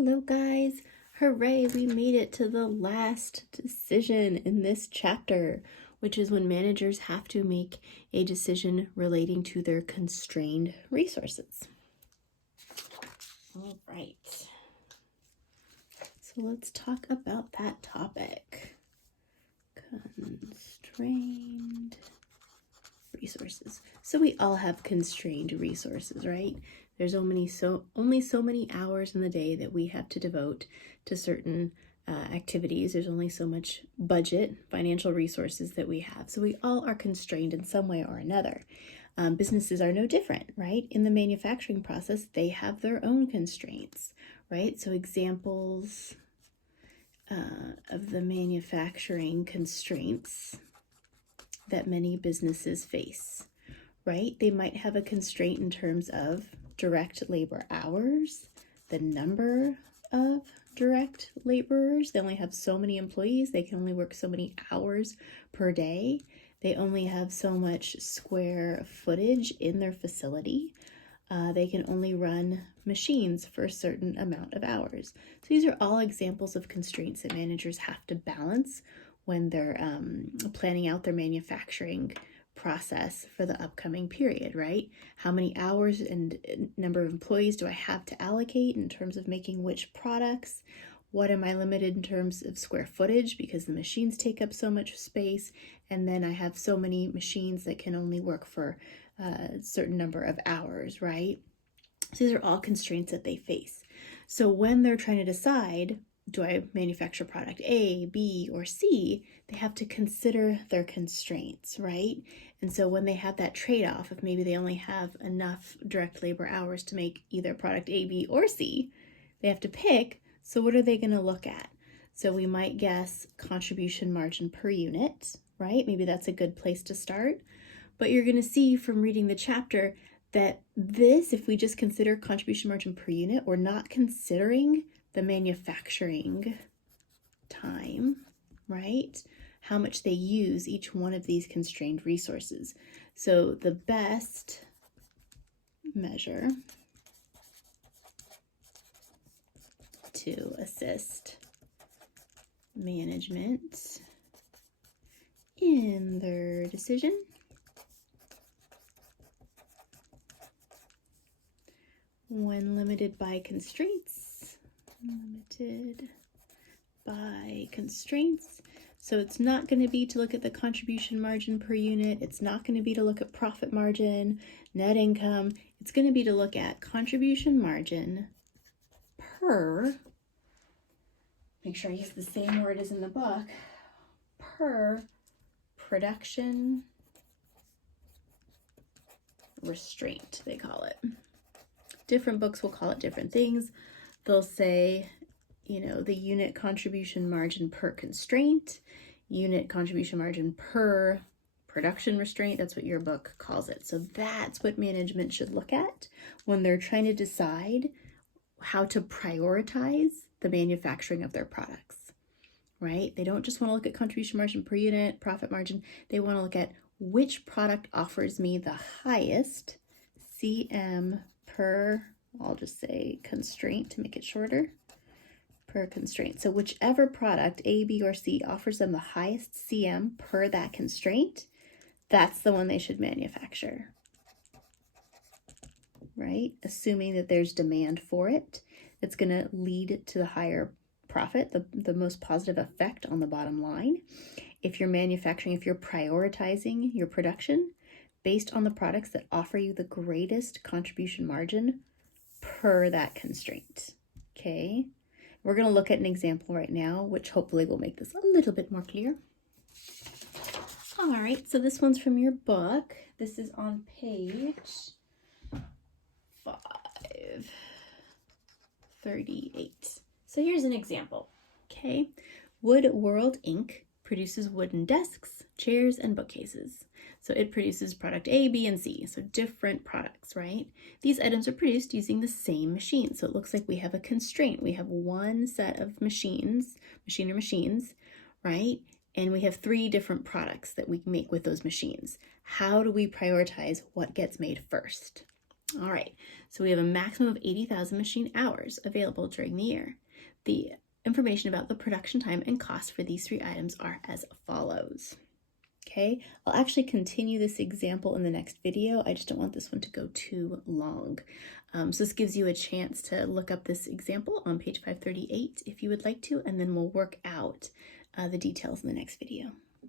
Hello guys! Hooray, we made it to the last decision in this chapter, which is when managers have to make a decision relating to their constrained resources. All right, so let's talk about that topic. Constrained resources. So we all have constrained resources, right? There's only so many hours in the day that we have to devote to certain activities. There's only so much budget, financial resources that we have. So we all are constrained in some way or another. Businesses are no different, right? In the manufacturing process, they have their own constraints, right? So examples of the manufacturing constraints that many businesses face, right? They might have a constraint in terms of direct labor hours, the number of direct laborers. They only have so many employees. They can only work so many hours per day. They only have so much square footage in their facility. They can only run machines for a certain amount of hours. So these are all examples of constraints that managers have to balance when they're planning out their manufacturing process for the upcoming period, right? How many hours and number of employees do I have to allocate in terms of making which products? What am I limited in terms of square footage because the machines take up so much space, and then I have so many machines that can only work for a certain number of hours, right? So these are all constraints that they face. So when they're trying to decide, do I manufacture product A, B, or C, they have to consider their constraints, right? And so when they have that trade-off, if maybe they only have enough direct labor hours to make either product A, B, or C, they have to pick. So what are they going to look at? So we might guess contribution margin per unit, right? Maybe that's a good place to start. But you're going to see from reading the chapter that this, if we just consider contribution margin per unit, we're not considering the manufacturing time, right? How much they use each one of these constrained resources. So the best measure to assist management in their decision when limited by constraints. So it's not going to be to look at the contribution margin per unit. It's not going to be to look at profit margin, net income. It's going to be to look at contribution margin per, make sure I use the same word as in the book, per production restraint, they call it. Different books will call it different things. They'll say, the unit contribution margin per constraint, unit contribution margin per production restraint. That's what your book calls it. So that's what management should look at when they're trying to decide how to prioritize the manufacturing of their products, right? They don't just want to look at contribution margin per unit, profit margin. They want to look at which product offers me the highest CM per, I'll just say constraint to make it shorter, per constraint. So whichever product, A, B, or C, offers them the highest CM per that constraint, that's the one they should manufacture, right? Assuming that there's demand for it, it's going to lead to the higher profit, the most positive effect on the bottom line. If you're manufacturing, if you're prioritizing your production based on the products that offer you the greatest contribution margin per that constraint, okay? We're going to look at an example right now, which hopefully will make this a little bit more clear. All right, so this one's from your book. This is on page 538. So here's an example, okay? Wood World Inc. produces wooden desks, chairs, and bookcases. So it produces product A, B, and C, so different products, right? These items are produced using the same machine. So it looks like we have a constraint. We have one set of machines, right? And we have 3 different products that we make with those machines. How do we prioritize what gets made first? All right, so we have a maximum of 80,000 machine hours available during the year. The information about the production time and cost for these three items are as follows. Okay, I'll actually continue this example in the next video. I just don't want this one to go too long. So this gives you a chance to look up this example on page 538 if you would like to, and then we'll work out the details in the next video.